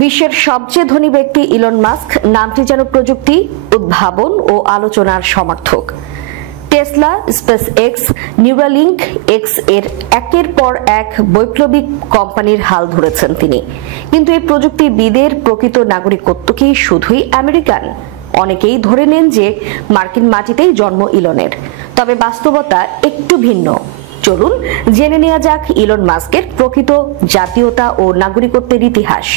বিশ্বের সবচেয়ে ধনী ব্যক্তি ইলন মাস্ক নামটি যেন প্রযুক্তি, উদ্ভাবন ও আলোচনার সমার্থক। Tesla, space x, Neuralink x এর একের পর এক বৈপ্লবিক কোম্পানির হাল ধরেছেন তিনি। কিন্তু এই প্রযুক্তিবিদের প্রকৃত নাগরিকত্ব কি শুধুই আমেরিকান? অনেকেই ধরে নেন যে মার্কিন মাটিতেই জন্ম ইলনের, তবে বাস্তবতা একটু ভিন্ন। চলুন জেনে নেওয়া যাক ইলন মাস্কের প্রকৃত জাতীয়তা ও নাগরিকত্বের ইতিহাস।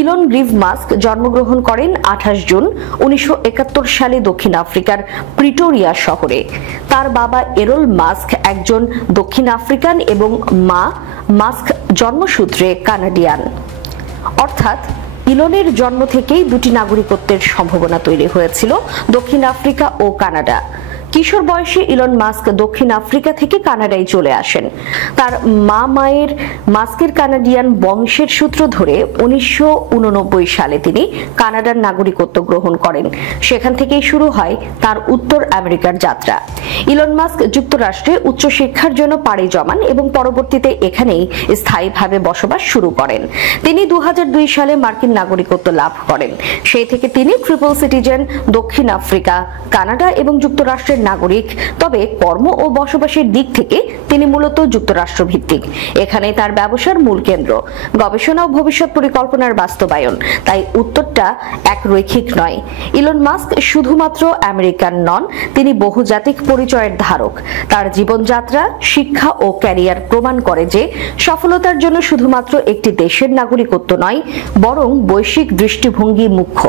ইলন গ্রিভ মাস্ক জন্মগ্রহণ করেন 28 জুন 1971 সালে দক্ষিণ আফ্রিকার প্রিটোরিয়া শহরে। তার বাবা এরল মাস্ক একজন দক্ষিণ আফ্রিকান এবং মা মাস্ক জন্মসূত্রে কানাডিয়ান। অর্থাৎ ইলনের জন্ম থেকেই দুটি নাগরিকত্বের সম্ভাবনা তৈরি হয়েছিল, দক্ষিণ আফ্রিকা ও কানাডা। কিশোর বয়সে ইলন মাস্ক দক্ষিণ আফ্রিকা থেকে কানাডায় চলে আসেন। তার মায়ের মাস্কের কানাডিয়ান বংশের সূত্র ধরে 1989 সালে তিনি কানাডার নাগরিকত্ব গ্রহণ করেন। সেখান থেকেই শুরু হয় তার উত্তর আমেরিকার যাত্রা। ইলন মাস্ক যুক্তরাষ্ট্রে উচ্চশিক্ষার জন্য পাড়ি জমান এবং পরবর্তীতে এখানেই স্থায়ীভাবে বসবাস শুরু করেন। তিনি 2002 সালে মার্কিন নাগরিকত্ব লাভ করেন। সেই থেকে তিনি ট্রিপল সিটিজেন, দক্ষিণ আফ্রিকা, কানাডা এবং যুক্তরাষ্ট্রের নাগরিক। তবে কর্ম ও বসবাসের দিক থেকে তিনি মূলত যুক্তরাষ্ট্র ভিত্তিক। এখানে তার ব্যবসার মূল কেন্দ্র, গবেষণা ও ভবিষ্যৎ পরিকল্পনার বাস্তবায়ন। তাই উত্তরটা একরৈখিক নয়। ইলন মাস্ক শুধুমাত্র আমেরিকান নন, তিনি বহুজাতিক পরিচয়ের ধারক। তার জীবনযাত্রা, শিক্ষা ও ক্যারিয়ার প্রমাণ করে যে সফলতার জন্য শুধুমাত্র একটি দেশের নাগরিকত্ব নয়, বরং বৈশ্বিক দৃষ্টিভঙ্গি মুখ্য।